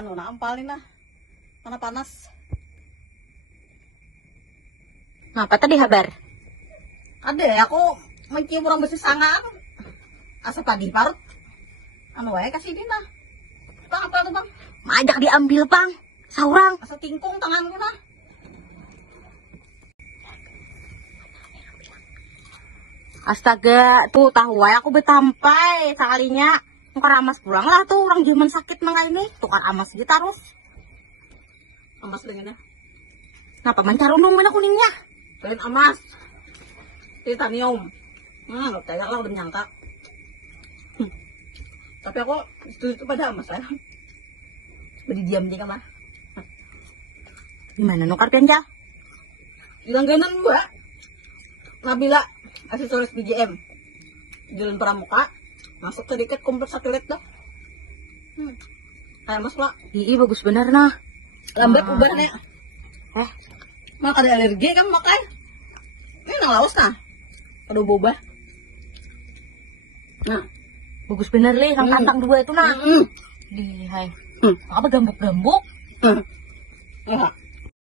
Anu nampal nih nah. Mana panas. Apa tadi kabar? Ada aku mencium orang besi sangat. Asa padi parut. Anu wae kasih dina. Bang apa tuh bang? Majak diambil, Bang. Saurang. Asa tingkung tanganku nah. Astaga, tuh tahu wae aku betampai sekalinya. Tukar amas pulang lah tuh orang zaman sakit mangga ini. Tukar amas gitu terus. Amas lengan ya. Kenapa mancarunung mana kuningnya? Lain emas. Titanium. Kayak lah udah nyangka. Tapi aku itu pada emas ya. Beri diam di kamar. Gimana nukar pianja? Di langganan gua. Nabila aksesoris BGM. Jalan Pramuka. Masuk sedikit kompleks satelit dah. Kayak mas lah. Iya bagus bener nah. Lambat ubahnya. Mak ada alergi kan makai. Ini nang laos nah. Aduh boba. Nah, Bagus bener lih, yang kantang dua itu nah. Di hai. Apa gambuk-gambuk? Nah.